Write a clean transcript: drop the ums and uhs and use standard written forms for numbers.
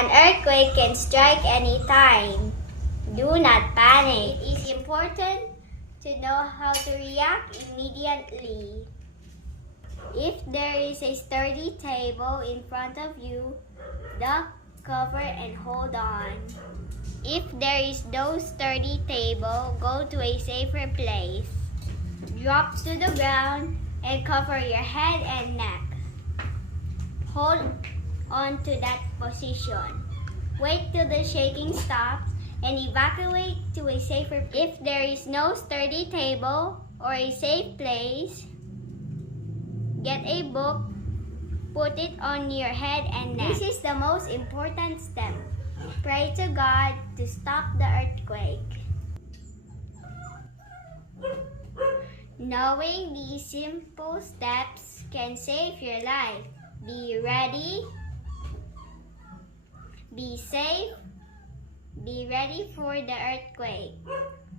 An earthquake can strike anytime. Do not panic. It is important to know how to react immediately. If there is a sturdy table in front of you, duck, cover, and hold on. If there is no sturdy table, go to a safer place. Drop to the ground and cover your head and neck. Hold on to that position. Wait till the shaking stops and evacuate to a safer place. If there is no sturdy table or a safe place, get a book, put it on your head and neck. This is the most important step. Pray to God to stop the earthquake. Knowing these simple steps can save your life. Be ready, be safe, be ready for the earthquake.